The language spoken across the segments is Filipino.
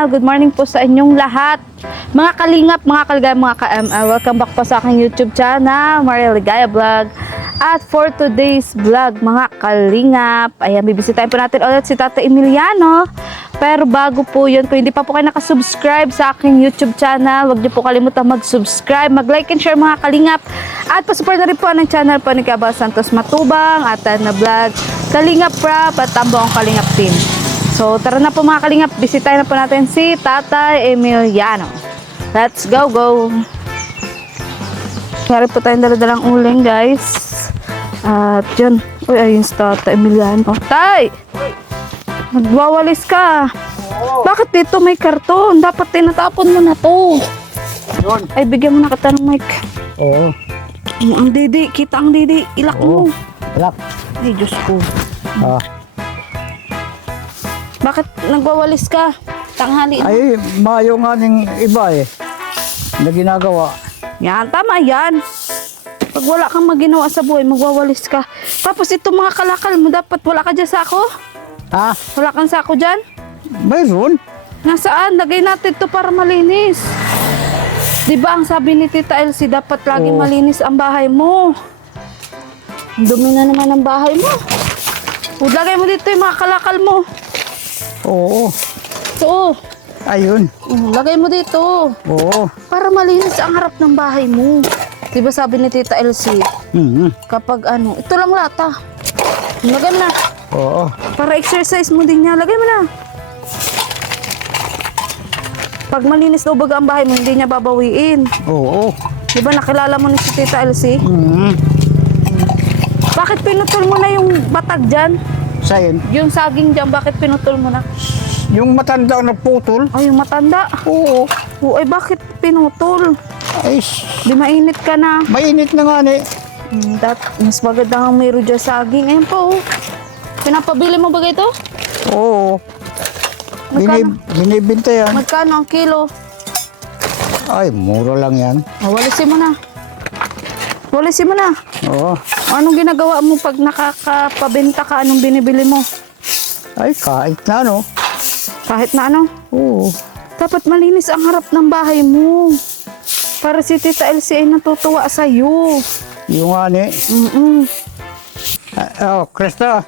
channel. Good morning po sa inyong lahat. Mga kalingap, mga kaligaya, mga ka-ML. Welcome back po sa aking YouTube channel, Maria Ligaya Vlog. At for today's vlog, mga kalingap, ayan, bibisitahin po natin ulit si Tata Emiliano. Pero bago po yun, kung hindi pa po kayo nakasubscribe sa aking YouTube channel, huwag niyo po kalimutan mag-subscribe, mag-like and share mga kalingap. At pasupport na rin po ng channel po ni Cabal Santos Matubang at na vlog Kalingap Prab at ang buong Kalingap team. So tara na po mga kalingap, bisitahin na po natin si Tata Emiliano. Let's go! Kaya po tayong daladalang uling guys. At yun, uy ayun si Tata Emiliano. Tay! Nagwawalis ka. Oo. Bakit dito may karton? Dapat tinatapon mo na to. Yun. Ay bigyan mo na kita ng mic. Oo. Ang didi, kita ang didi. Ilak mo. Alak. Ay Diyos ko. Ah. Bakit nagwawalis ka? Tanghali na. Ay, mayo nga ng iba eh. Na ginagawa. Yan, tama yan. Pag wala kang maginawa sa buhay, magwawalis ka. Tapos itong mga kalakal mo, dapat wala ka dyan sako? Ha? Wala kang sako dyan? Mayroon? Nasaan? Lagay natin to para malinis. Di ba ang sabi ni Tita Elsie, dapat lagi Oo. malinis ang bahay mo. Ang dumi na naman ang bahay mo. O, lagay mo dito yung mga kalakal mo. Oo. So, Ayun. lagay mo dito. Oo. Para malinis ang harap ng bahay mo. Di ba sabi ni Tita Elsie, kapag ano, ito lang lata. Lagay mo na. Oo. Para exercise mo din niya. Lagay mo na. Pag malinis daw baga ang bahay mo, hindi niya babawiin. Oo. Di ba nakilala mo ni si Tita Elsie? Mhm. Bakit pinutol mo na yung batag dyan? Sayin. Yung saging dyan, bakit pinutol mo na? Yung matanda na putol. Ay, yung matanda. Oo. O, ay bakit pinutol? Ay, Di mainit ka na. mainit na nga ni. Mas maganda nga mayroon dyan saging. Ayun po. Pinapabili mo ba ito? Oo. Magkano? Binibinta yan. Magkano ang kilo? Ay, mura lang yan. O, walisin mo na. Walisin mo na. Oo. Anong ginagawa mo pag nakakapabenta ka? Anong binibili mo? Ay, kahit na no. Kahit na ano? Oo. Dapat malinis ang harap ng bahay mo. Para si Tita Elsie ay natutuwa sa'yo. Yung nga ni. Oh, Krista.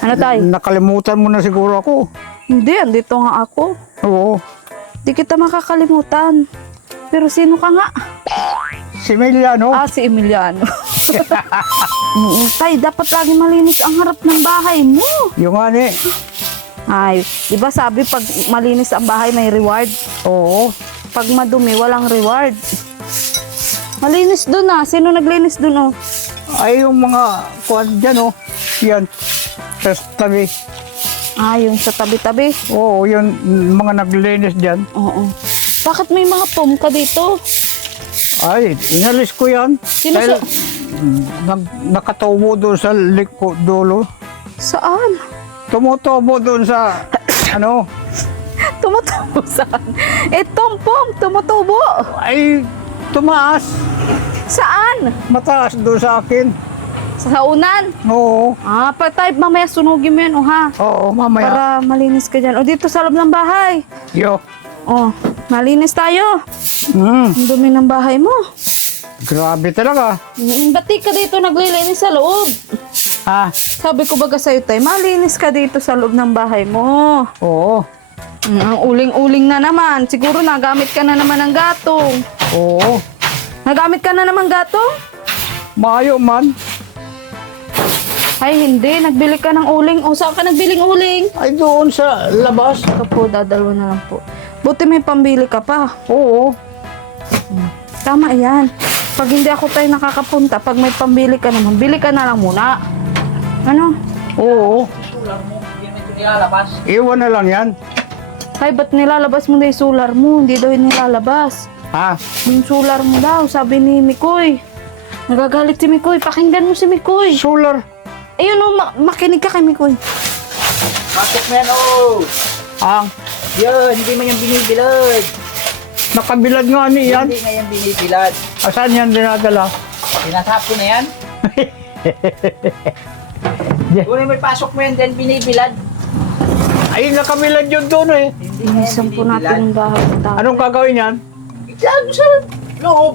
Ano tayo? Nakalimutan mo na siguro ako. Hindi, andito nga ako. Oo. Di kita makakalimutan. Pero sino ka nga? Si Emiliano. Ah, si Emiliano. Tay, dapat lagi malinis ang harap ng bahay mo. Yung nga ni. Ay, di ba sabi pag malinis ang bahay may reward? Oo. Pag madumi, walang reward. Malinis dun ah. Sino naglinis dun oh? Ay, yung mga kuwan dyan, oh. Yan. Sa tabi. Ah, yung sa tabi-tabi. Oo, yun. Mga naglinis dyan. Oo. Bakit may mga pom ka dito? Ay, inalis ko yan. Sino Dahil nakatubo doon sa liko dulo. Saan? Tumutubo doon sa, ano, Tumutubo saan? Itong pom, tumutubo. ay, tumaas. Saan? Mataas doon sa akin. Sa unan. Oo. Ah, pag-type mamaya sunugin mo yan, oh ha? Oo, mamaya. Para malinis ka dyan. O dito sa loob ng bahay. Yo. Oh, malinis tayo. Mm, Ang dumi ng bahay mo. grabe talaga. Ba't di ka dito naglilinis sa loob? Ah, Sabi ko baga sa'yo tayo, malinis ka dito sa loob ng bahay mo. oo. Ang uling-uling na naman. Siguro nagamit ka na naman ng gatong. Oo. Nagamit ka na naman gatong? Mayo man. Ay hindi, nagbili ka ng uling. O saan ka nagbiling uling? Ay, doon sa labas. Ito po, dadalawa na lang po. Buti may pambili ka pa. Oo. Tama yan. Pag hindi ako tayo nakakapunta, pag may pambili ka naman, bili ka na lang muna. Ano? Oo. Iwan na lang yan. Ay, ba't nilalabas mo na yung solar mo? Hindi daw yun nilalabas. Ha? Yung solar mo daw, sabi ni Mikoy. Nagagalit si Mikoy. Pakinggan mo si Mikoy. Solar. Ayun o, makinig ka kay Mikoy. Pasok mo yan, oh! Ah, Yun, hindi mo yung binibilad. nakabilad nga ni yan. Hindi nga yung binibilad. Asan yan dinadala? Pinasapon na yan. Kung may pasok mo yan, then binibilad. Ay, nakabilad yun doon eh. Hindi Linisan po natin yung bahay ni tatay. Anong gagawin yan? Itago sa loob.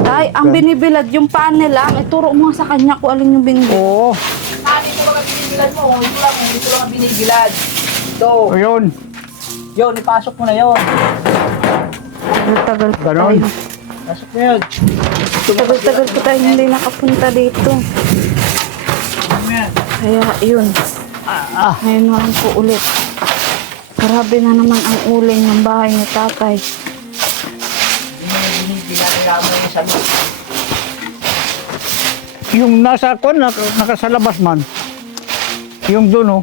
Tay, ang binibilad yung panel lang. Ituro mo nga sa kanya kung alin yung binibilad. Oo. Sabi ko mga binibilad mo. Ito lang ang binibilad. Ito. Ayun. Yun, ipasok mo na yun. Tagal-tagal po Ganon. tayo. Pasok mo yun. Tagal-tagal po tayo hindi nakapunta dito. Ano mo yan? Kaya yun. Ngayon na lang po ulit. Grabe na naman ang uling ng bahay ni tatay. Hindi mo yung binibilad. Kailangan mo yung sabi. Yung nasa kon, nakasalabas man. Yung doon oh.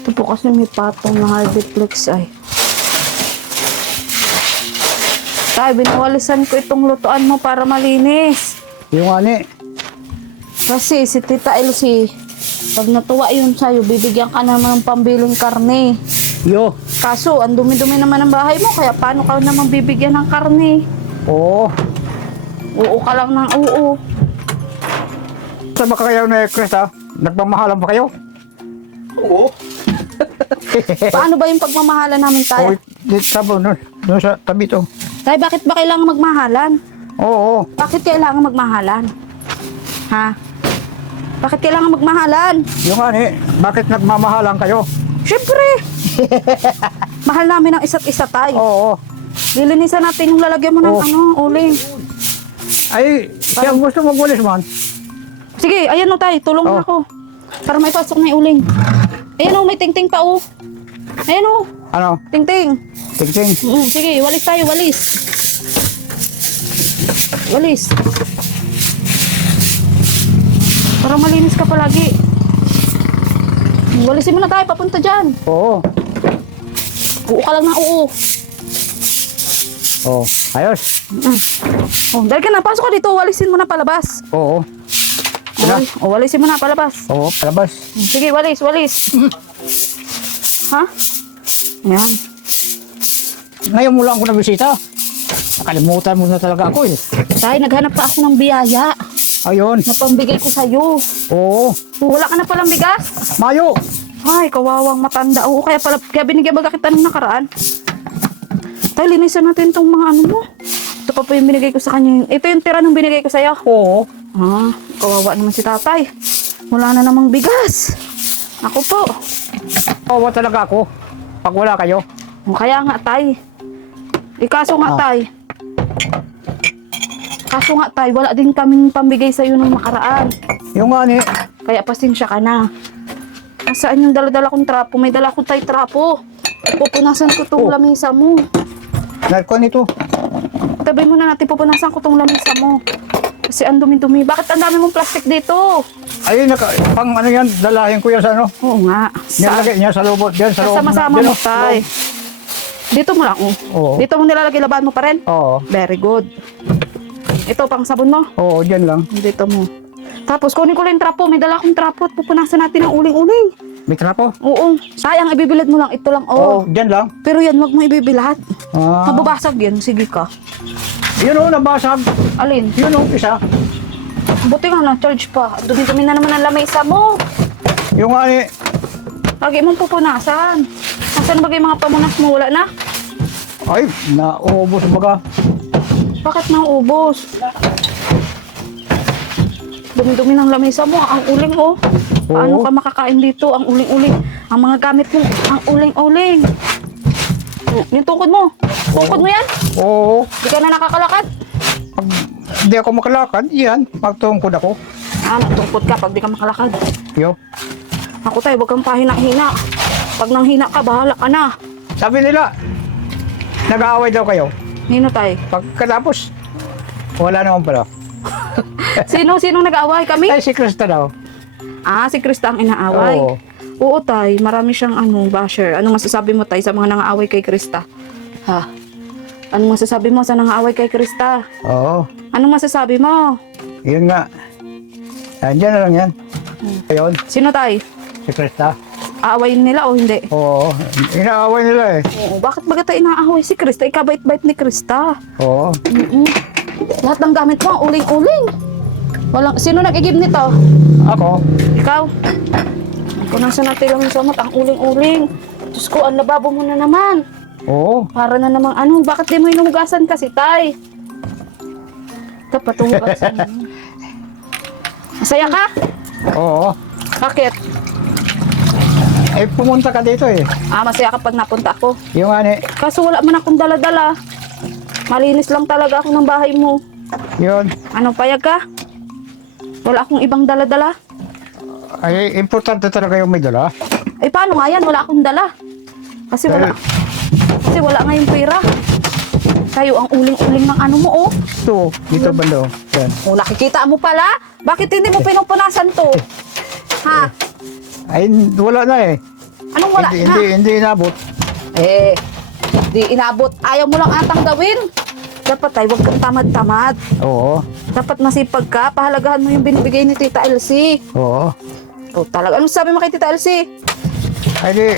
Ito po kasi may patong na hardiplex ay. Tay, binawalisan ko itong lutuan mo para malinis. Yung ani. Kasi si Tita Elsie, pag natuwa yun sa'yo, bibigyan ka naman ng pambiling karne. Yo. Kaso, ang dumi-dumi naman ng bahay mo, kaya paano ka naman bibigyan ng karne? Oo. Oo ka lang ng oo. Saan ba kayo na Krista? Nagmamahalan ba kayo? Oo. Paano ba yung pagmamahalan namin Oo, tayo? dito sa doon sa tabi to. Tay, bakit ba kailangan magmahalan? Oo. Bakit kailangan magmahalan? Ha? Bakit kailangan magmahalan? Yung ani, bakit nagmamahalan kayo? Siyempre! Mahal namin ang isa't isa, tay. Oo. Lilinisan natin yung lalagyan mo ng Oh. uling. Ay, siya gusto magwalis man. Sige, ayan o tay, tulong Oh. na ako. Para may pasok na yung uling. Ayan o, may ting-ting pa o. Ayan o, Ano? ting-ting. Tingting. Sige, walis tayo, walis. Walis. Para malinis ka palagi. Walisin mo na tayo, papunta dyan. Oo. Oo ka lang na oo. Oo. Ayos. Oh, dahil ka na, pasok ka dito, walisin mo na palabas. Oo. Sila? Walisin mo na palabas. Oo, palabas. Sige, walis, walis. Ha? Ayan. Ngayon mo lang ako nabisita. Nakalimutan mo na talaga ako eh. Tay, naghanap pa ako ng biyaya Ayun. na pambigay ko sa'yo. Oo. Wala ka na palang bigas? Mayo. Ay, kawawang matanda. Oo, kaya binigyan baga kita nung nakaraan. Tay, linisan natin tong mga ano mo. Ito pa yung binigay ko sa kanya. Ito yung tira nung binigay ko sa'yo. Oo. Ah, kawawa naman si tatay. Wala na namang bigas. Ako po. Oo talaga ako. Pag wala kayo. Kaya nga, tay. Kaso nga, tay. Kaso nga, tay, wala din kaming pambigay sa'yo nung nakaraan. Yung ani. Kaya pasensya ka na. Nasaan yung dala-dala kong trapo? May dala akong tay trapo. Pupunasan ko tong Oh. lamisa mo. Narko nito. Tabi mo na natin, pupunasan ko tong lamisa mo. Kasi ang dumi-dumi. Bakit ang dami mong plastic dito? Ayun, pang ano yan, dalahin ko yan sa ano. Oo nga. Nilagay niya sa loob. Diyan sa loob. Sama-sama Diyan, mo, oh. tay. Dito mo lang, oh. Oo. Dito mo nilalagay, labahan mo pa rin? Oo. Very good. Ito, pang sabon mo. Oo, diyan lang. Dito mo. Tapos, kunin ko lang yung trapo. May dala akong trapo at pupunasan natin ang uling-uling. May trapo? Oo. Sayang, ibibilad mo lang. Ito lang, Oo, oh. diyan lang. Pero yan, wag mo ibibilad. Ah. Mababasag yan. Sige ka. Yun o, nabasag. Alin? Yun o, isa. Buti nga na-charge pa. Dumi-dumi na naman ang lamesa mo. Yung ani. Lagi mong pupunasan. Nasaan ba yung mga pamunas mo? Wala na? Ay, naubos baga. Bakit nauubos? Dumi-dumi ng lamesa mo. Ang uling, oh. Paano Oo. ka makakain dito? Ang uling-uling. Ang mga gamit mo, ang uling-uling. Yung tungkod mo. Tungkod mo yan? Oo. Di ka na nakakalakad? Pag di ako makalakad, yan. Magtungkod ako. Ah, natungkod ka pag di ka makalakad. Yo. Ako tayo, huwag kang pahina-hina. Pag nanghina ka, bahala ka na. Sabi nila, nag-aaway daw kayo. Nino tayo? Pagkatapos, wala naman pala. Sino nag-aaway kami? Ay, si Krista daw. Ah, si Krista ang inaaway. Oo. Oo, tay. Marami siyang basher. Anong masasabi mo, tay, sa mga nangaaway kay Krista? Ha? Anong masasabi mo sa nangaaway kay Krista? Oo. Anong masasabi mo? Yun nga. Andiyan na lang yan. Ayun, Sino, tay? si Krista. Aawayin nila o hindi? Oo. Inaaway nila eh. Oo. Bakit ba tayo inaaway si Krista? Ikabait-bait ni Krista. Oo. Lahat ng gamit mo, uling-uling. Sino nag-i-give nito? Ako, Ikaw? Kung nasa natin lang sa mat, ang uling-uling. Diyos ko, ang lababo mo na naman. Oo. Para na namang ano, bakit di mo hinuhugasan kasi, tay? Dapat hugasan mo. Masaya ka? Oo. Bakit? Eh, pumunta ka dito eh. Masaya kapag napunta ako. Yung ani, Kaso wala man akong dala-dala. Malinis lang talaga ako ng bahay mo. yun. Ano, payag ka? Wala akong ibang dala-dala. Ay, importante talaga yung may dala. Eh, paano nga yan? Wala akong dala. Kasi wala ngayong pera. Kayo ang uling-uling ng ano mo, oh. Ito, dito bando. Yan. Oh, nakikita mo pala? Bakit hindi mo pinupunasan to? Ha? Ay, wala na eh. Anong wala na? Hindi inabot. Eh, di inabot. Ayaw mo lang atang gawin. Dapat ay huwag kang tamad-tamad. Oo. Dapat masipag ka. Pahalagahan mo yung binibigay ni Tita Elsie. Oo. Oh, talaga. Anong sabi mo kay Tita Elsie? Ay, di,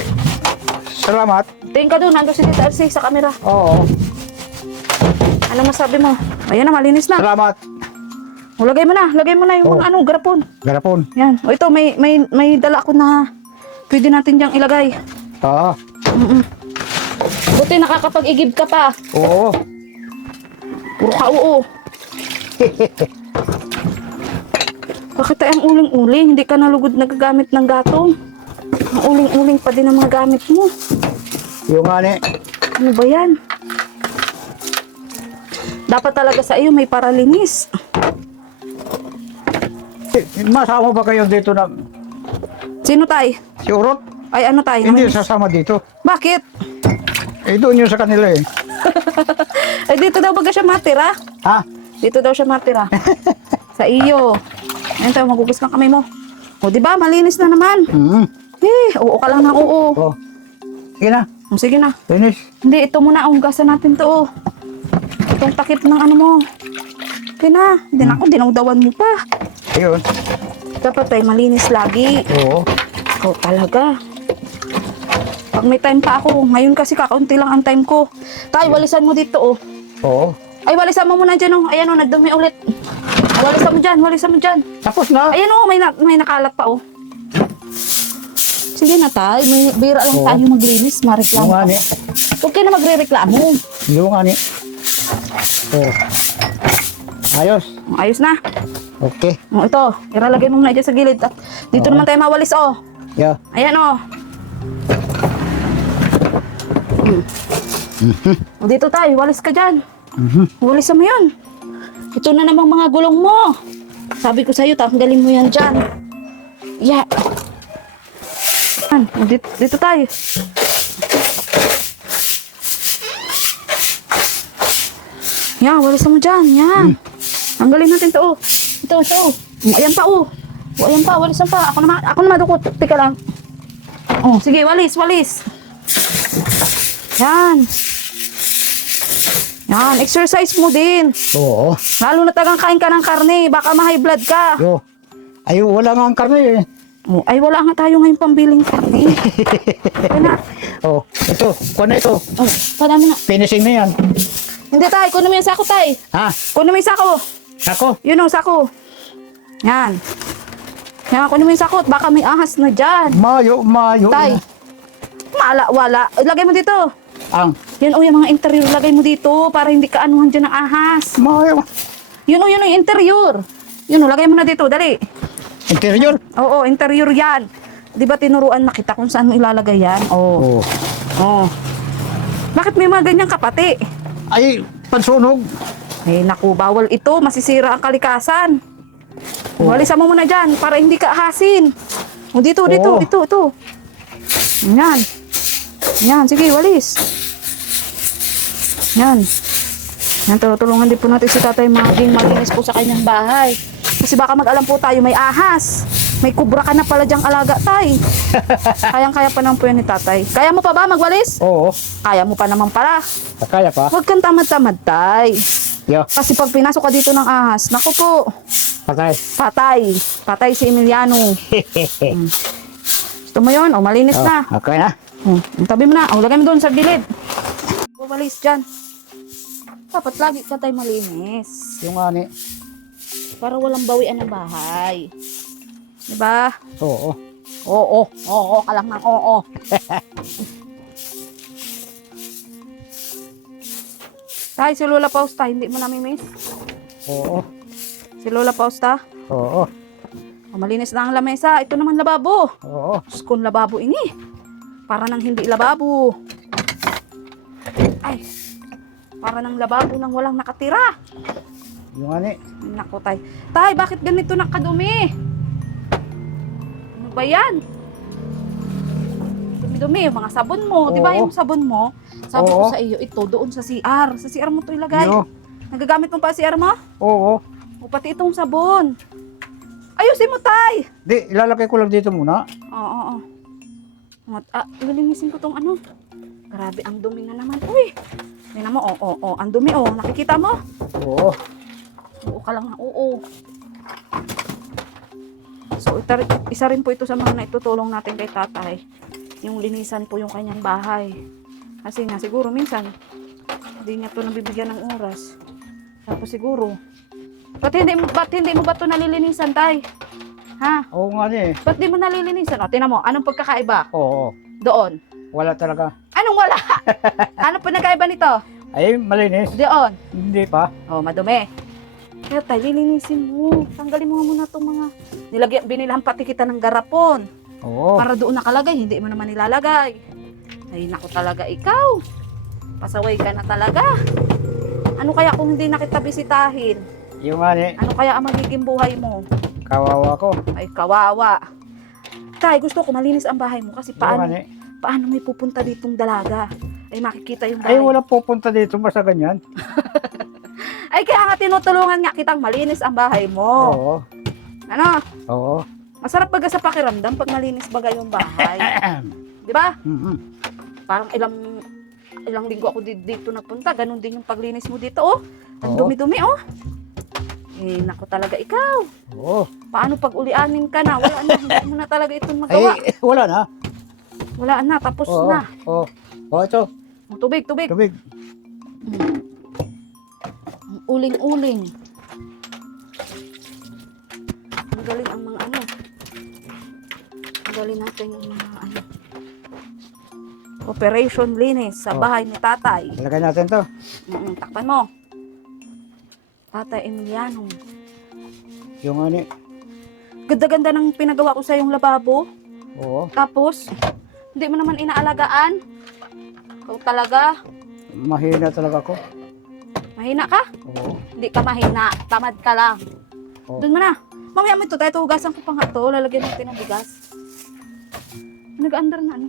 salamat. Tingin ka doon. Nandun si Tita Elsie sa camera. Oo. Ano masabi mo? Ayan na, malinis na. Salamat. O, lagay mo na. Lagay mo na yung Oh. mga garapon. Garapon. Yan. O, ito, may dala ako na pwede natin diyang ilagay. Oo. Buti nakakapag-igib ka pa. Oo. Puro ka oo. Bakit tayo ang uling-uling? Hindi ka nalugod nagagamit ng gatong. Ang uling-uling pa din ang mga gamit mo. Yung ani. Ano ba yan? Dapat talaga sa iyo may paralinis. Masama ba kayo dito na Sino tay? si Urot? Ay ano tay? Hindi Naminis? sasama dito. Bakit? Eh, doon yun sa kanila eh. Ay dito daw baga siya matira. Ha? Dito daw siya matira. Sa iyo. Ayun tayo, magugas ng kamay mo. O, di ba? Malinis na naman. Oo ka lang ng oo. Oh. Sige na. O, sige na. Finish. Hindi, ito muna. Hugasan natin to. Oh. Itong takip ng ano mo. Okay na. Hindi na ako, dinawdawan mo pa. Ayun. Dapat ay malinis lagi. Oo. Ikaw talaga. Pag may time pa ako, ngayon kasi kakaunti lang ang time ko. Tay, walisan mo dito, oh. Oo. Ay, walisan mo muna dyan, oh. Ayan, oh, nagdumi ulit. Walisan mo dyan. Tapos na. Ayan, oh, may nakalat pa, oh. Sige na, tay. May bira lang Oo. tayo maglinis. Mareklamo Yung ka. ani. Huwag ka na magre-reklamo. Yung ani. Oo. Ayos. Ayos na. Okay. Oh, ito, ilalagay mo muna dyan sa gilid. At dito naman tayo mawalis, oh. Yeah. Ayan, oh. O, dito tayo, walis ka dyan. Walisan mo yan. Ito na namang mga gulong mo. Sabi ko sa'yo, tanggalin mo yan dyan. Yeah. Yan, o, dito tayo. Yan, walisan mo dyan. Yan. Tanggalin natin to, oh. Ito. Ayan pa, oh. O, ayan pa, walisan pa. Ako naman dukot. Tika lang. Oh, sige, walis. Yan. Yan, exercise mo din. Oo. Lalo na tagang kain ka ng karne, baka ma-high blood ka. Yo. Ay, wala nga ang karne eh. Oh, ay, wala nga tayo ngayon pambiling karne. Kaya na. Oh, ito. Kuha na ito. Oh, pada mo na. Finishing na yan. Hindi tayo, kunin mo yung sako tayo. Ha? Kunin mo yung sako. Ako? Yun o, sako. Yan. Yan, kunin mo yung sako. Baka may ahas na dyan. Mayo. Tay. Wala. Lagay mo dito. Ang Yan o, yung mga interior, lagay mo dito para hindi ka anuhan dyan ng ahas. mayo. Yun o, yung interior. Yun o, lagay mo na dito, dali. Interior. Oo, interior yan. Di ba tinuruan na kita kung saan mo ilalagay yan? Oo. Oo. Oo. Bakit may mga ganyang kapati? Ay, pansunog. Eh, naku, bawal ito. Masisira ang kalikasan. Walisan mo muna dyan para hindi ka ahasin. O, dito. Oo. Ito. Yan. Yan, sige, walis. Yan. Yan, tulungan din po natin si Tatay maging malinis po sa kanyang bahay. Kasi baka mag-alam po tayo may ahas. May kubra ka na pala dyang alaga, tay. Kayang-kaya pa naman po yan ni Tatay. Kaya mo pa ba magwalis? Oo. Kaya mo pa naman pala. Kaya pa. Huwag kang tamad-tamad, tay. Yo. Kasi pag pinasok ka dito ng ahas, naku po, Patay. patay si Emiliano. Gusto mo yun? O, malinis na. Okay na. Tabi mo na. O, lagay mo doon sa gilid. Bumalis dyan. Dapat lagi ka tayo malinis. Yung ani. Para walang bawian ng bahay. Diba? Oo. Oo ka lang ng oo. Tay, si Lola Pausta, hindi mo nami-miss? Oo. Si Lola Pausta? Oo. Oh, malinis na ang lamesa. Ito naman lababo. Oo. Diyos kong lababo ini. Para nang hindi lababo. Ay, para nang lababo nang walang nakatira. Yung ani. Naku, tay. Tay, bakit ganito nakadumi? Ano ba yan? Dumi-dumi, yung mga sabon mo. Di ba Oo. yung sabon mo? Sabi ko Oo. sa iyo, ito, doon sa CR. Sa CR mo to ilagay. Yo. Nagagamit mo pa CR mo? Oo. O pati itong sabon. Ayusin mo, tay! Di, ilalagay ko lang dito muna. Oo. Lilinisin ko tong ano. Grabe, ang dumi na naman. Uy! Tingnan mo, ang dumi, nakikita mo? Oo. Oo ka lang na, oo. So, isa rin po ito sa mga naitutulong natin kay tatay. Yung linisan po yung kanyang bahay. Kasi nga, siguro minsan, hindi niya to nabibigyan ng oras. Tapos siguro, ba't hindi mo ba ito nalilinisan, tay? Ha? Oo nga ni. Ba't di mo nalilinisan? O, tingnan mo, anong pagkakaiba? Oo. Doon. Wala talaga. Anong wala? Ano pa nagkaiba nito? Ay, malinis. Doon. Hindi pa. Oh, madumi. Kaya tayo, lilinisin mo. Tanggalin mo muna itong mga... Binilahan pati kita ng garapon. Oo. Para doon nakalagay, hindi mo naman nilalagay. Ay, naku talaga ikaw. Pasaway ka na talaga. Ano kaya kung hindi na kita bisitahin? Yung ani. Ano kaya ang magiging buhay mo? Kawawa ko. Ay, kawawa. Tay, gusto ko malinis ang bahay mo kasi Yung paano ani. may pupunta ditong dalaga? Ay, makikita yung bahay. Ay, wala pupunta dito basta ganyan. Ay, kaya nga tinutulungan nga kitang malinis ang bahay mo. Oo. Ano? Oo. Masarap baga sa pakiramdam pag malinis baga yung bahay. Di ba? Mhm. Parang ilang linggo ako dito napunta. Ganon din yung paglinis mo dito, oh. Ang Oo. dumi-dumi, oh. Eh, naku talaga ikaw. Oo. Paano pag ulianin ka na? Wala na, hindi mo na talaga itong magawa. Ay, wala na. Wala na, tapos Oo. na. Oo. Oo, ito. Oh, tubig. Tubig. Ang uling-uling. Ang galing ang mga ano. Ang galing natin yung mga ano. Operation linis sa Oh. bahay ni tatay. Ilagay natin to. Takpan mo. Tatay Emiliano. Yung ani. Ganda-ganda ng pinagawa ko sa yung lababo. Oo. Tapos, hindi mo naman inaalagaan. Ikaw talaga. Mahina talaga ako. Mahina ka? Oo. Hindi ka mahina. Tamad ka lang. Oh. Doon mo na. Mamaya mo ito. Tayo tugasan ko pa nga ito. Lalagyan natin ng bigas. Nag-under na ano.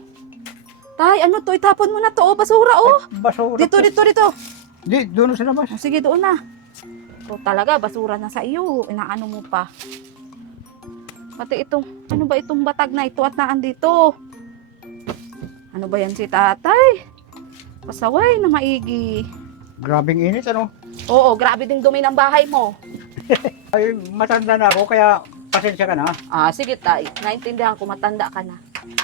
Tay, ano to? Itapon mo na to. Oh, basura, oh. Basura. Dito. Di, doon sa labas. Oh, sige, doon na. Ikaw talaga, basura na sa iyo. Inaano mo pa. Pati itong, ano ba itong batag na ito at naandito? Ano ba yan si tatay? Pasaway na maigi. Grabing init, ano? Oo, grabe din dumi ng bahay mo. Ay, matanda na ako, kaya pasensya ka na. Sige tay, naintindihan ko, matanda ka na.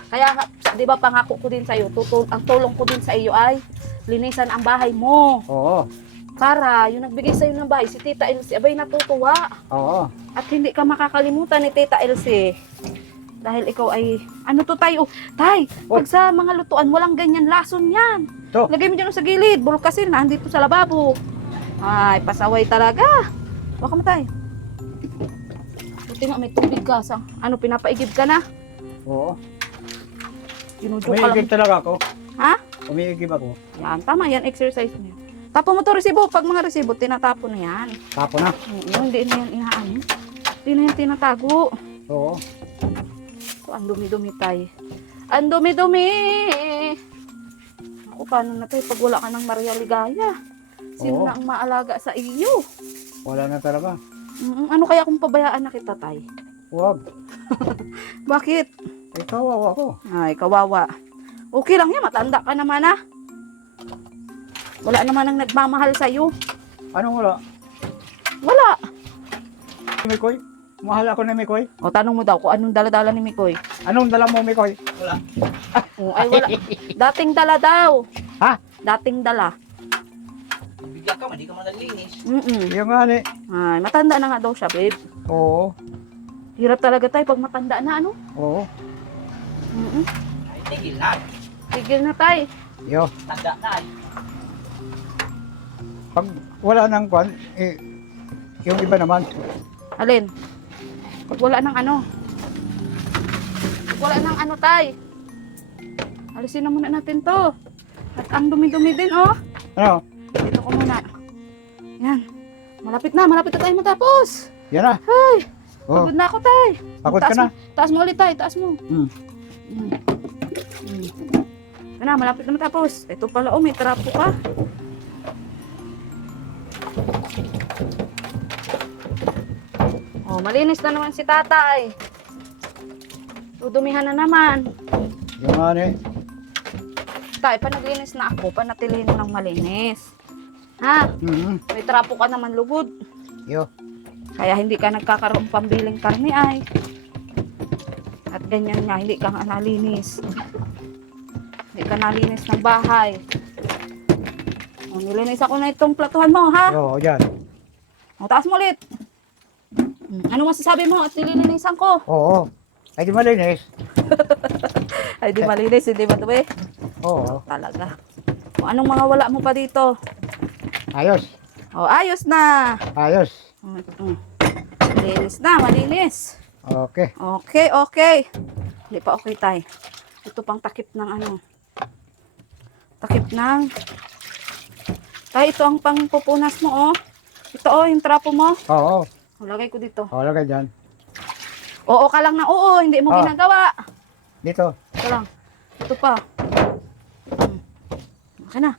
Kaya nga, di ba pangako ko din sa iyo, ang tulong ko din sa iyo ay linisan ang bahay mo. Oo. Para yung nagbigay sa iyo ng bahay, si Tita Elsie, abay natutuwa. Oo. At hindi ka makakalimutan ni Tita Elsie. Dahil ikaw ay, ano to tayo? Tay, pag sa mga lutuan, walang ganyan, lason yan. To. Lagay mo dyan sa gilid, bulkasin na, andito sa lababo. Ay, pasaway talaga. Baka mo tay. Buti nga may tubig ka. Ano, pinapaigib ka na? Oo. Ginujo ka lang. Umiigib talaga ako. Ha? Umiigib ako. Yan, tama yan, exercise mo yan. Tapo mo to resibo. Pag mga resibo, tinatapo na yan. Tapo na. Hindi na yan inaano. Hindi na yan tinatago. Oo. So, ang dumi-dumi tayo. Ang dumi-dumi! Ako, paano na tayo pag wala ka ng Maria Ligaya? Sino Oo. na ang maalaga sa iyo? Wala na talaga. Ano kaya kung pabayaan na kita, tay? Huwag. Bakit? Ay, kawawa ako. Ay, kawawa. Okay lang yan, matanda ka naman ah. Wala naman ang nagmamahal sa iyo. Anong wala? Wala. Mikoy? Mahal ako ni Mikoy. O, tanong mo daw kung anong dala-dala ni Mikoy. Anong dala mo, Mikoy? Wala. Ay, wala. Dating dala daw. Ha? Dating dala. Bigla ka, hindi ka man nalinis. Yung ani. Ay, matanda na nga daw siya, babe. Oo. Hirap talaga tayo pag matanda na, ano? Oo. Mm-mm. Ay, tigil na. Tigil na tay. Yo. Tanda na. Pag wala nang kwan, yung iba naman. Alin? Pag wala ng ano? Pag wala ng ano tay? Alisin na muna natin to. At ang dumi-dumi din oh. Ano? Dito ko muna. Yan. Malapit na tayo matapos. Yan na. Ay, Oh, pagod na ako tay. pagod ka Taas na. Taas mo ulit tay, taas mo. Hmm. Ito na, malapit na matapos. Ito pala oh, may trapo ka. Oh, malinis na naman si tatay. Dudumihan na naman. Yung ano eh. Tay, pa naglinis na ako, panatilihin mo ng malinis. Ha? Mm-hmm. May trapo ka naman lugod. Yo. Kaya hindi ka nagkakaroon pambiling karne ay. At ganyan nga, hindi ka nga nalinis. Hindi ka nalinis ng bahay. O, nilinis ako na itong platuhan mo, ha? Yo, yan. O, taas mo ulit. Ano masasabi mo at nililinisan ko? Oo. Ay di malinis. Ay, di malinis, hindi ba ito eh? Oo. Talaga. O, anong mga wala mo pa dito? Ayos. O, ayos na. Ayos. Malinis na, malinis. Okay. Okay, okay. Hindi pa okay tay. Ito pang takip ng ano. Takip ng... Tay, ito ang pangpupunas mo, oh. Ito, oh, yung trapo mo. Oo. O, lagay ko dito. Oo, lagay dyan. Oo ka lang na oo, hindi mo Ah. ginagawa. Dito. Ito lang. Ito pa. Okay na.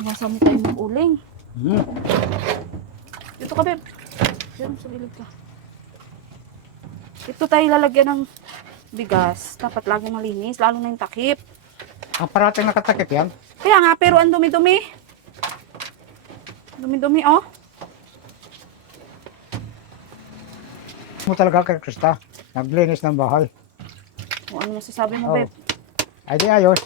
Nasa mo tayo ng uling. Hmm. Dito ka, babe. Diyan, sa gilid ka. Ito tayo lalagyan ng bigas. Dapat lagi malinis, lalo na yung takip. Ang parating nakatakip yan. Kaya nga, pero ang dumi-dumi. Dumi-dumi, oh. Mo talaga kay Krista. Naglinis ng bahay. O, ano masasabi mo, Oh. babe? Ay di ayos.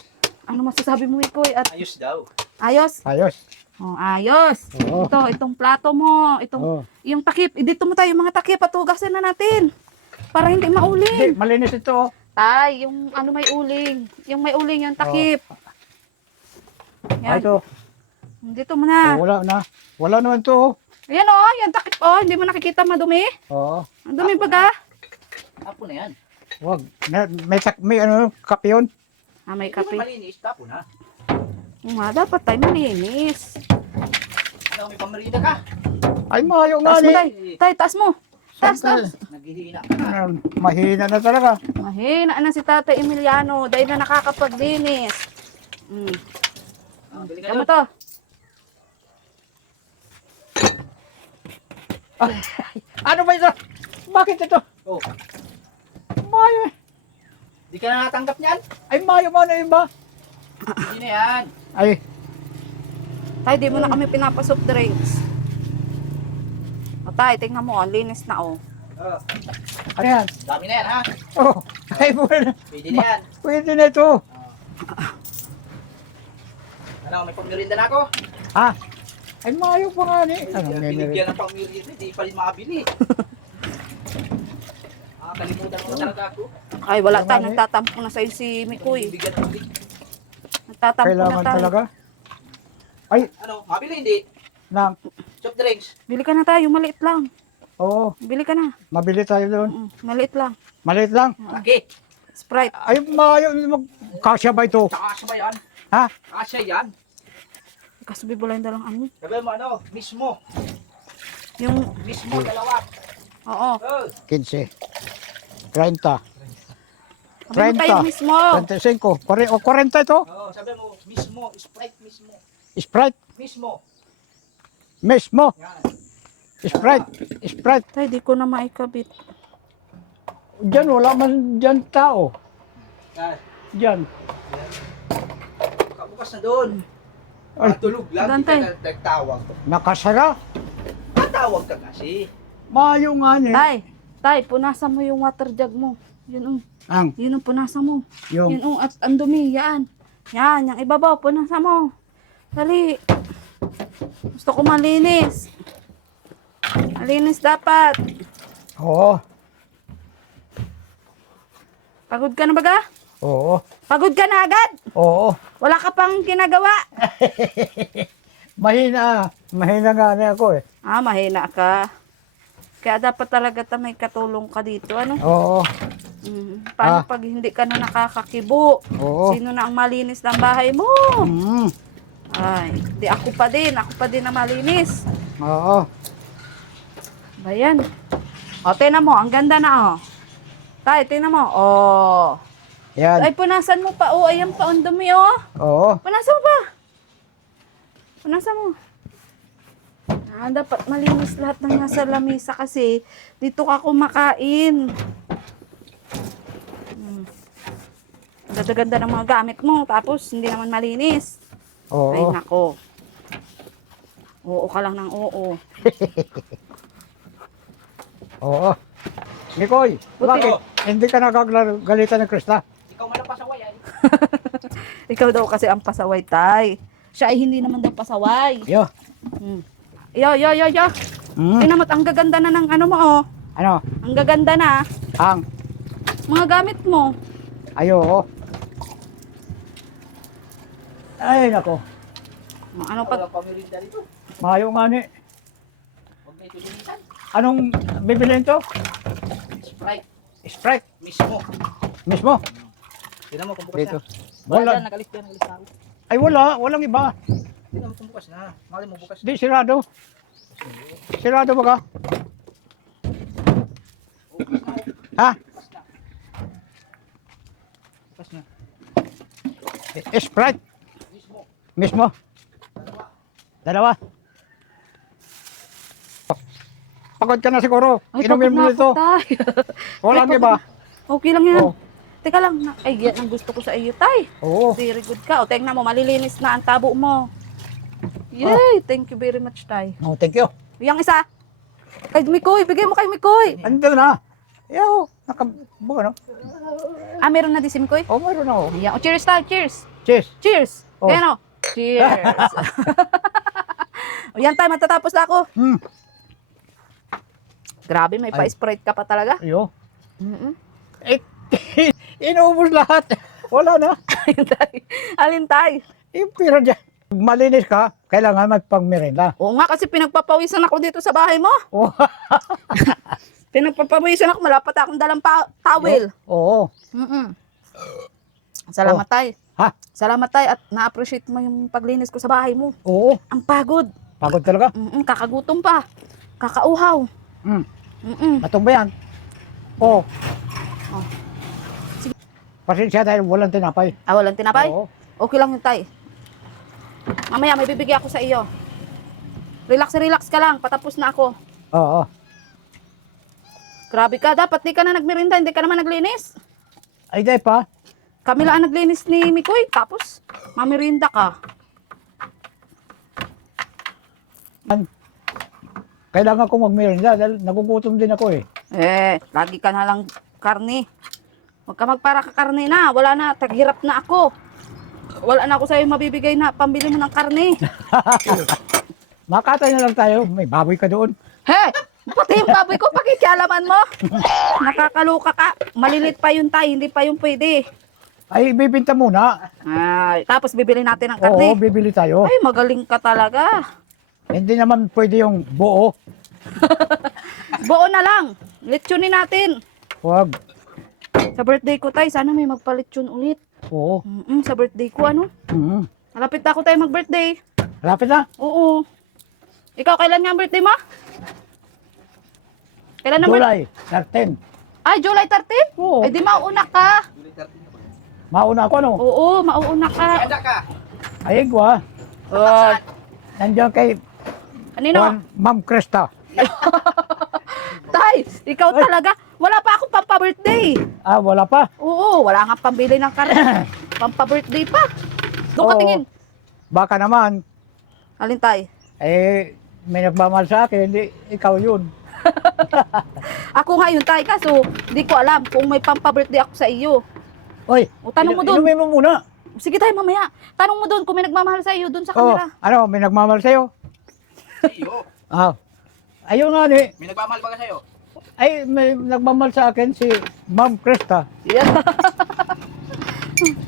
Ano masasabi mo, Ikoy? At Ayos daw. ayos? Ayos. Oh, ayos. Oo. Ito, itong plato mo. Itong, Oo. yung takip. Dito mo tayo, yung mga takip. Patugasin na natin. Para hindi Hindi, mauling. malinis ito. Tay, yung ano may uling. Yung may uling, yung takip. Ay Yan. ito. Dito mo na. Wala na. Wala naman ito. Ayan oh, yung takip oh. Hindi mo nakikita madumi. Oo. Ang dumi baga. Tapo na yan. Wag. May ano, kape yun. Ah, may Kape. kape. Malinis, tapo na. Dapat tayo malinis. Ano, may pamarida ka. Ay mayo nga Taas mo, ni. tay. Tay, taas mo. Taas, taas. Naghihina ka na. Mahina na talaga. Mahina na si Tata Emiliano. Dahil na nakakapaglinis. Ah, bili ka Kamo doon. to. Ano ba ito? Bakit ito? Oh, Mayo eh. di ka na natanggap niyan? Ay mayo mo na iba. Hindi na yan. Ay. Tay, di mo na kami pinapasok drinks. O tay, tingnan mo. Ang linis na oh. Oh, Ano yan? dami na yan, ha? Oh. Ay Pwede na yan. pwede na ito. Ano, may pangmerinda na ako. Ha? Ay mayo pa nga ni. Ano Binigyan ng pangmerinda, di pa rin makabili. Kalimutan mo na talaga ako. Ay, wala Yung tayo. ano eh? Nagtatampo na sa'yo si Mikoy. Bibigyan ng bili. Nagtatampo na Kailangan tayo. talaga. Ay, Ano, mabili hindi? nang. Soft drinks. Bili ka na tayo. Maliit lang. Oo. Bili ka na. Mabili tayo doon. Maliit lang. Maliit lang. Laki. Sprite. Ay mayo. Kasya ba ito? Kasya ba yan? Ha? Kasya yan. Kasubi bulay na lang ano. Sabi mo ano, mismo. Yung, Mismo, dalawa. oo. Oh, 15. 30. Sabi mo tayo 30. mismo. 35. 40 ito? oh, sabi mo, mismo, Sprite mismo. Sprite. Mismo. Mismo. Yan. Sprite. Sprite. Tay, di ko na maikabit. Diyan, wala man dyan tao. Yan. Diyan. Bukas na doon. Ay. Matulog lang, di Dante. ka nagtawag. Nakasara. Matawag ka kasi. Mayo nga ni. Tay, punasan mo yung water jug mo. Yun Ang, yun ang punasan mo. yung, Yun at ang dumi, yan. Yan, yung ibabaw, punasan mo. Dali. Gusto ko malinis. Malinis dapat. oo. Pagod ka na baga? Oo. Pagod ka na agad? Oo. Wala ka pang ginagawa? Mahina. Mahina nga na ako eh. Ah, mahina ka. Kaya dapat talaga may katulong ka dito, ano? Oo. Paano Ah. pag hindi ka na nakakakibo? Oo. Sino na ang malinis ng bahay mo? Mm. Ay, di ako pa din. Ako pa din na malinis. Oo. Bayan. O, tingnan mo. Ang ganda na, oh. Tay, tingnan mo. Oh. Yan. Ay, punasan mo pa. Oh, ayan pa. Ang dumi, oh. Oo. Punasan mo pa. Punasan mo. Ah, dapat malinis lahat ng nasa lamesa kasi dito ka kumakain. Ang ganda-ganda ng mga gamit mo. Tapos, hindi naman malinis. Ay, Oo. nako. Oo ka lang ng oo. Oo. Nikoy, Buti. bakit hindi ka nagagalitan ng Krista? Ikaw man ang pasaway ay. Ikaw daw kasi ang pasaway, tay. Siya ay hindi naman daw pasaway. Yo. Hmm. Yo. Mm. Tingnan mo't ang gaganda na ng ano mo, oh. Ano? Ang gaganda na. Ang? Mga gamit mo. Ayo. Ay, nako. Ano pag... Wala pamirinda dito. Mayo nga ni. Huwag na ito linisan. Anong bibilin to? Sprite. Sprite. Mismo. Mismo? Tignan mo kung bukas Dito. na. Wala. Wala. Nagalis ko. Nagalis na ako. Ay, wala. Walang iba. Tignan mo kung bukas na. Mali mo bukas. Di, sirado. Sirado ba ka? Ha? Bukas na. Sprite. Mismo. Mismo? Dalawa. Pagod ka na siguro. Inumin mo nito. tay. Walang Ay, iba. Okay lang yan. Oh. Teka lang. Ay, yan ang gusto ko sa iyo, tay. Oo. Very good ka. O, tingnan mo, malilinis na ang tabo mo. Yay! Thank you very much, tay. Oh, thank you. Yung isa. Kay Mikoy. Bigay mo kay Mikoy. Ando na. Yaw. Nakabuka no? Ah, meron na di si Mikoy? Oh, mayroon na oh. Ayan. O, cheers tayo. Cheers. Cheers. Cheers. Oh. Ayan o. Cheers. O, yan tayo. Matatapos na ako. Hmm. Grabe, may Ay. pa-sprite ka pa talaga. Ayo. Mm-mm. Eh, inuubos lahat. Wala na. Alintay. Pero dyan, malinis ka, kailangan may pangmerenda. Oo nga, kasi pinagpapawisan ako dito sa bahay mo. Oh. Pinagpapawisan ako. Malapat akong dalang towel. Oo. Mm-mm. Salamat tay. Ha? Salamat tay at na-appreciate mo yung paglinis ko sa bahay mo. Oo. Ang pagod. Pagod talaga. Kakagutom pa. Kakauhaw. Hmm. Mm-mm. Matong ba yan? Oo. Oh. Pasensya dahil walang tinapay. Ah, walang tinapay? Oo. Okay lang yun tay. Mamaya may bibigyan ako sa iyo. Relax ka lang. Patapos na ako. Oo. Grabe ka. Dapat di ka na nagmerinda. Hindi ka naman naglinis. Ay, dahil pa. Kami lang ang naglinis ni Mikoy. Tapos, mamirinda ka. Kailangan kong magmerenda dahil nagugutom din ako eh. Lagi ka na lang karne. Huwag ka magpara-karne na. Wala na. Taghirap na ako. Wala na ako sa'yo mabibigay na pambili mo ng karne. Makatay na lang tayo. May baboy ka doon. He! Pati yung baboy ko, pakikialaman mo. Nakakaluka ka. Malilit pa yun tayo. Hindi pa yung pwede. Ay, bibinta muna. Ay, tapos bibili natin ng karne. Oo, bibili tayo. Ay, magaling ka talaga. Hindi naman pwede yung buo. Buo na lang. Litsunin natin. Huwag. Sa birthday ko tayo, sana may magpalitsyon ulit. Oo. Sa birthday ko, ano? Mm. Malapit na ako tayo mag-birthday. Lapit na. Oo. Ikaw, kailan nga ang birthday mo? Kailan ang birthday? July 13. Ay, July 13? Oo. Ay, di mauna ka. Mauna ako, no? Oo, mauuna ka. Handa ka. Ayun ko, ha? Nandiyan kay Anino? Ma'am Krista. Tay, ikaw talaga. Wala pa akong pampa-birthday. Ah, wala pa? Oo, wala nga pambili ng karne. Pampa-birthday pa. Doon ka Oo. tingin. Baka naman, Alin tay? may nagmamahal sa akin, hindi ikaw yun. Ako nga yun tay, kaso di ko alam kung may pampa-birthday ako sa iyo. Oy, O, tanong mo doon. inumin mo muna. Sige tayo mamaya. Tanong mo doon kung may nagmamahal sa iyo doon sa Oh, kamera. ano, may nagmamahal sa'yo? Iyo. Ah, ayun nga ni. May nagmamahal ba ka sa'yo? Ay, may nagmamahal sa akin si Ma'am Krista. Yeah.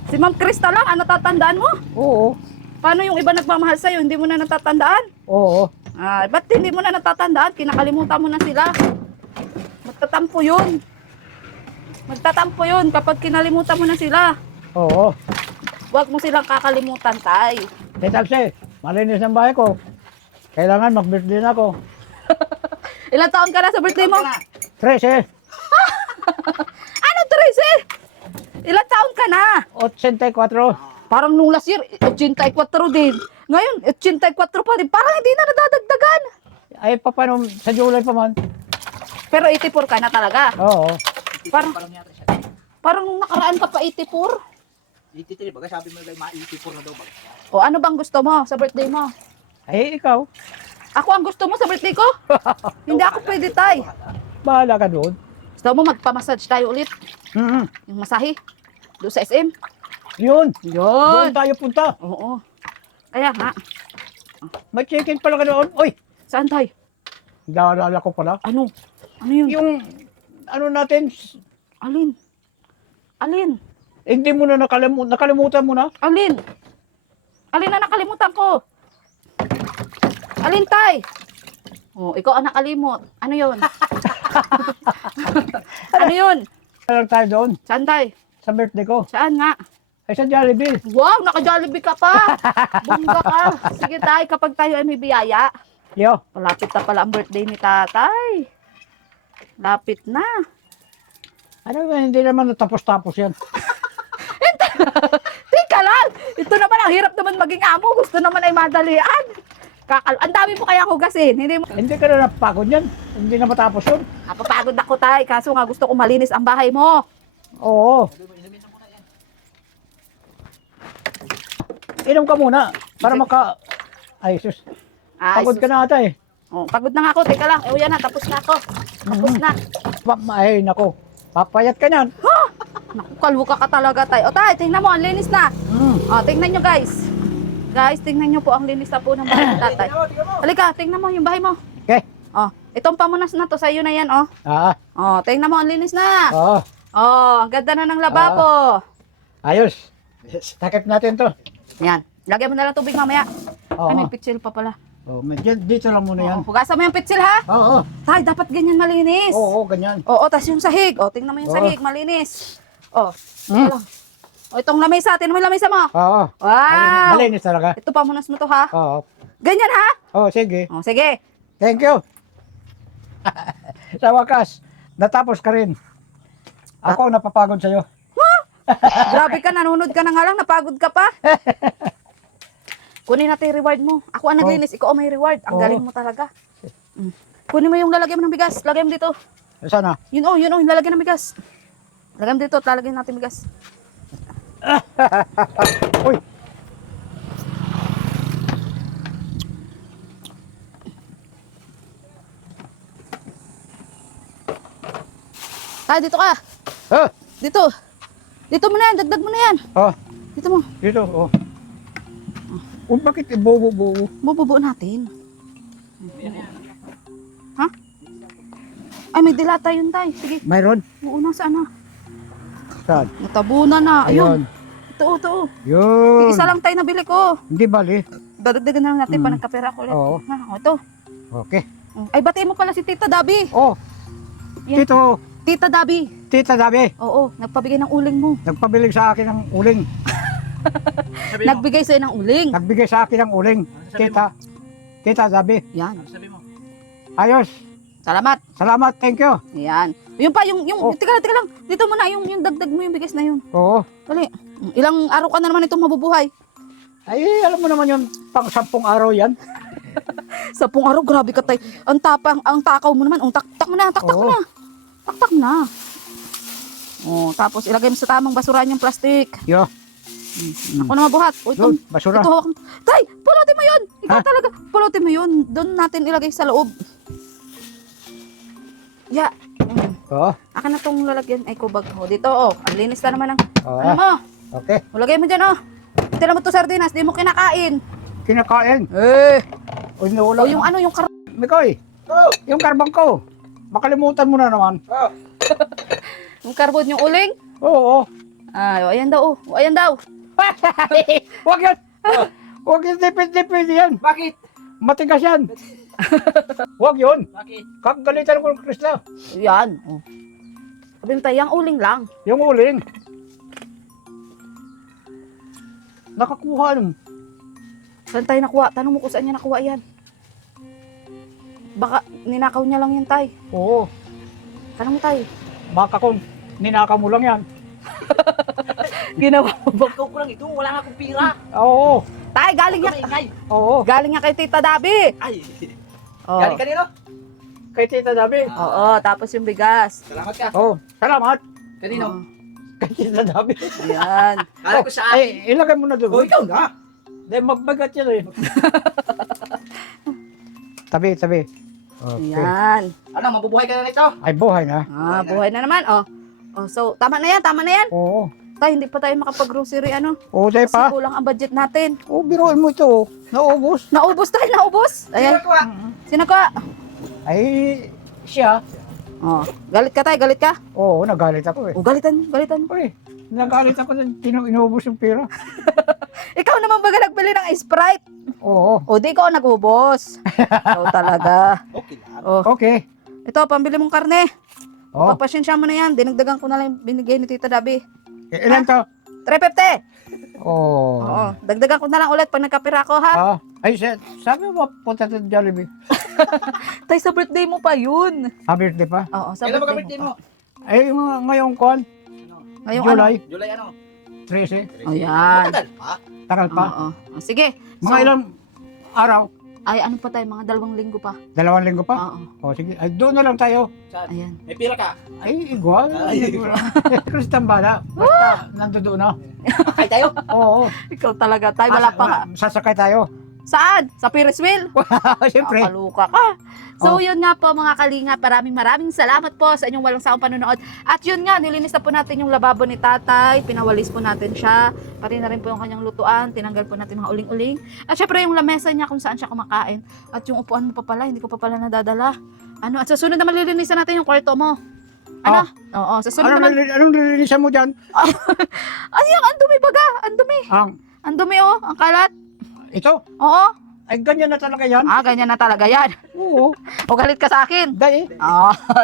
Si Ma'am Krista lang, ano natatandaan mo? Oo. Paano yung iba nagmamahal sa'yo, hindi mo na natatandaan? Oo. Ah, ba't hindi mo na natatandaan? Kinakalimutan mo na sila. Magtatampo yun. Magtatampo yun kapag kinalimutan mo na sila. Oo. Huwag mo silang kakalimutan, tay. Kasi, malinis ang bahay ko. Kailangan mag-birthday na ako. Ilang taon ka na sa birthday mo? 13, Ano, Tracy? Ilang taon ka na? 84. Parang nung last year, 84 din. Ngayon, 84 pa din. Parang hindi na nadadagdagan. Ay, paano, sa July pa man. Pero 84 ka na talaga. Oo. Parang nung nakaraan ka pa 84. 83, baga sabi mo lang, ma-84 na daw baga. O ano bang gusto mo sa birthday mo? Ay, ikaw. Ako ang gusto mo sa birthday ko? Hindi ako pwede, tay. Bahala ka doon. Gusto mo magpa-massage tayo ulit? Mm-hmm. Yung masahe? Doon sa SM? Yun. Yun. Doon tayo punta. Oo. Kaya nga. May chicken pala ka doon. Uy, Saan tay? naalala ko pala. Ano? Ano yun? Yung, ano natin, Alin? Alin? hindi mo na nakalimutan mo na. Alin? Alin na nakalimutan ko? Alin, tay? Oh, ikaw ang nakalimot. Ano yun? Ano yun? Lang tayo doon, Saan, tay? sa birthday ko. Saan nga? Ay, sa Jollibee. Wow, naka-Jollibee ka pa. Bongga ka. Sige, tay, kapag tayo ay may biyaya. Yo, Malapit na pala ang birthday ni tatay. Lapit na. ano ba, hindi naman natapos-tapos yan. Tika lang! Ito naman, ang hirap naman maging amo. Gusto naman ay madalian. Ang dami mo kaya hugasin. Hindi mo... Hindi ka na napagod yan. Hindi na matapos yun. Napapagod ako, tay. Kaso nga gusto ko malinis ang bahay mo. Oo. Inom ka muna para maka... Ay, sus. Ay, Pagod ka na ata eh. Oh, pagod na nga ako. Teka lang. Yan na. Tapos na ako. Tapos na. Ay, nako. Papayat ka niyan. Naku, kalbo ka talaga, tay. O, tay, tingnan mo. Ang linis na. O, tingnan nyo, guys. Guys, tingnan nyo po ang linis na po ng bahay ni tatay. Halika, tingnan mo yung bahay mo. Okay. O, itong pamunas na to sa'yo na yan, o. Ah, O, tingnan mo. Ang linis na. oo. O, ang ganda na ng lababo. Ayos. Takip natin to. Yan. Lagyan mo na lang tubig mamaya. Oo. Ay, may pitsil pa pala. Oh, dito lang muna yan. Oo, hugasan mo yung pitsil, ha? Oo. Tay, dapat ganyan malinis. Oo, ganyan. Oo, tas yung sahig. O, tingnan mo yung Oo. sahig, malinis. O, Hmm. o itong lamesa, tingnan mo yung lamesa mo. Oo. Wow! Malinis talaga. Ito, pamunas mo to, ha? Oo. Ganyan, ha? Oo, sige. O, sige. Thank you. Sa wakas, natapos ka rin. Ako napapagod sa'yo. Grabe ka, nanonood ka na nga lang, napagod ka pa. Kunin natin yung reward mo. Ako ang naglinis, ikaw ang may reward. Ang Oo. galing mo talaga. Mm. Kunin mo yung lalagyan mo ng bigas. Lagay mo dito. Sana. Yun oh, yung lalagyan ng bigas. Lagay mo dito, lalagyan natin bigas. Uy. Tayo, dito ka. Ah. Dito. Dito mo na yan, dagdag mo na yan. Oh, Dito mo. dito. Oh. Oh, bakit ibubo-bubo? Bububuo natin. Ha? Ay, may dilata yun, tay. Sige, Mayroon? buo na saan na. Saan? Natabunan na. Ayun. Ito, ito. Yun. Isa lang tayo nabili ko. Hindi bali. Dadagdagan na lang natin pa nagkapera ko ulit. Oo. Ha, o, ito. Okay. Ay, batiin mo pala si Tita Dabi. Oh, Yan. Tito, Tita Dabi. Tita Dabi, Oo, nagpabigay ng uling mo. nagpabilig sa akin ng uling. Nagbigay sa'yo ng uling. Nagbigay sa akin ng uling. Tita, Tita Dabi. Yan. Sabi mo, Ayos. Salamat. Salamat, thank you. Yan. Yung pa, yung, Oh. teka lang. Dito mo na, yung dagdag mo yung bigas na yun. Oo. Dali. Ilang araw ka na naman itong mabubuhay? Ay, alam mo naman yung pang 10 araw yan. Sa pong araw, grabe ka tay. Ang tapang, ang takaw mo naman. Taktak mo na, taktak mo Oo. na. Taktak na. Oh, tapos ilagay mo sa tamang basurahan yung plastic. Yo, Ako na mabuhat. O, ito, Doon, basura. Ito, hawak mo. Tay, pulutin mo yun. Ikaw Ha? talaga. Pulutin mo yun. Doon natin ilagay sa loob. Ya. oo. Akin na tong lalagyan. Ay, kubag mo. Dito, oh. Ang linis ka naman ng... Oo. Ano mo? Okay. Ulagay mo dyan, oh. Tira mo to sardinas. Di mo kinakain. Kinakain. Eh. O, nawala. O, yung ano, yung Mikoy, yung karbang ko. makalimutan mo na naman. Yung carbon yung uling. Oo. Ay, o, ayan daw. O, ayan daw. Huwag yan. Huwag yan, dipid-dipid yan. Bakit? Matigas yan. Huwag yun. Bakit? Kagalitan ko ng Krista. Yan. O. Sabi mo tayo, yung uling lang. Yung uling. Nakakuha nun. Saan tayo nakuha? Tanong mo kung saan niya nakuha yan. Baka ninakaw niya lang yan, tay. Oo. Tanong mo tayo. Baka kung ninakaw mo lang yan. Ginawa mo ba? Ikaw ko lang ito, wala nga akong pira. Oo. Tay, galing Ikaw niya. maingay. Oo. Galing niya kay Tita Dabi. Ay, Oh. galing kanino? Kay Tita Dabi. Oo, tapos yung bigas. Salamat ka. Oo. Salamat. Kanino? Kay Tita Dabi. Ayan. Kala ko sa akin. Ay, ilagay mo na Oh, doon. ikaw na. Dahil magbagat yan eh. Tabi. Okay. Ayan. Ano, mabubuhay ka na nito? Ay, buhay na. Ah, buhay na naman. Oh. Oh, so, tama na yan, tama na yan. Oo. Tay, hindi pa tayo makapag-grocery, ano? Oo, dahil Kasi pa. kulang ang budget natin. Oo, biruin mo ito. Oh. Naubos. Naubos tayo, naubos. Ayan. Sino ko ah? Sino ka? Ay, siya. Oh, galit ka tayo, galit ka? Oo, nagalit ako eh. Oh, galitan, galitan. Uy, nagalit ako na inubos yung pera. Ikaw naman baga nagbili ng Sprite. Oo. O, di ko nag-ubos. Ikaw talaga. Okay lang. Oh, Okay. ito, pambili mong karne. Oo. Papasyensya mo na yan. Dinagdagan ko na lang yung binigay ni Tita Dabi. Ilan to? 350. Oo. Oo, dagdagan ko na lang ulit pag nagkapira ko, ha? Ay, sabi mo, punta sa Jollibee. Tay, sa birthday mo pa yun. Birthday pa? Oo, sa Kailan ba birthday birthday mo. mo? Ay, ngayong kon, Ngayong July, July ano? 13. ano? Ayan. Matagal pa. Tagal pa. Oo. Oh, sige. Mga So, ilang araw? ay, ano pa tayo? Mga 2 linggo pa. 2 linggo pa? Oo. O, sige. Ay, doon na lang tayo. Saan? Ayan. May pira ka? Ay, igual. Ay, Kristan bala. Basta, nandoon na. Kay tayo? Oo. Ikaw talaga, tay. Wala pa ka. Sasakay tayo. Saan? Sa Ferris wheel? Siyempre. Kakaluka ka. So, Oh. yun nga po mga kalingap. Maraming salamat po sa inyong walang sawang panonood. At yun nga, nilinis na po natin yung lababo ni tatay. Pinawalis po natin siya. Pati na rin po yung kanyang lutuan. Tinanggal po natin mga uling-uling. At syempre yung lamesa niya kung saan siya kumakain. At yung upuan mo pa pala, hindi ko pa pala nadadala. Ano? At sa sunod naman lilinisan natin yung kwarto mo. Ano? Oo, sa sunod naman. Anong nililisan mo dyan? Ano yung ang dumi baga? Ang dumi. Ang dumi oh, ang kalat. Ito? Oo. Ay, ganyan na talaga yan. Ganyan na talaga yan. Oo. O galit ka sa akin. Dahil.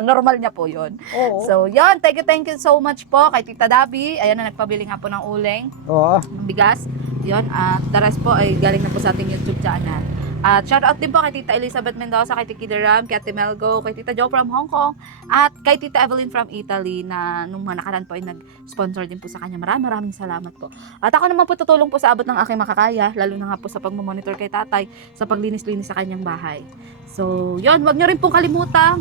Normal niya po yun. Oo. So, yun. Thank you so much po kay Tita Dabi. Ayan na, nagpabili nga po ng uling, Oo. ng bigas. Yun. At the rest po ay galing na po sa ating YouTube channel. At shout out din po kay Tita Elizabeth Mendoza, kay Tiki Deram, kay Ate Melgo, kay Tita Jo from Hong Kong, at kay Tita Evelyn from Italy na nung mga nakaraan po ay nag-sponsor din po sa kanya. Maraming salamat po. At ako naman po tutulong po sa abot ng aking makakaya, lalo na nga po sa pagmamonitor kay tatay, sa paglinis-linis sa kanyang bahay. So, yun, wag nyo rin pong kalimutang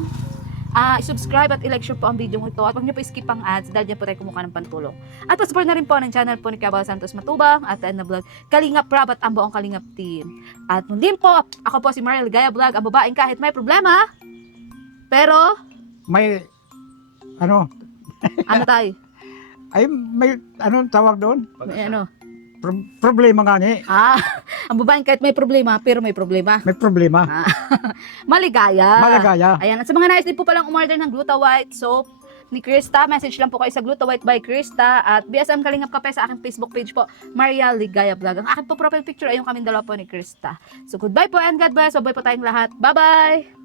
i-subscribe at i-like share po ang video ito at huwag niyo po skip ang ads dahil dyan po tayo kumuha ng pantulong. At pa-support na rin po ng channel po ni Cabal Santos Matubang at na vlog Kalingap Prab at ang buong Kalingap team. At muli po, ako po si Mariel Ligaya Vlog, ang babaeng kahit may problema, pero, May, ano, ano tayo? ay, may, anong tawag doon? May ano? Problema nga ni. Ang babaeng kahit may problema, pero may problema. May problema. Maligaya. Malagaya. Ayan. At sa mga nais din po palang umorder ng Gluta White soap ni Krista, message lang po kayo sa Gluta White by Krista at BSM Kalingap Kape sa aking Facebook page po, Maria Ligaya Vlog. Ang aking po profile picture ay yung kaming dalawa po ni Krista. So goodbye po and God bless. Bye po tayong lahat. Bye-bye!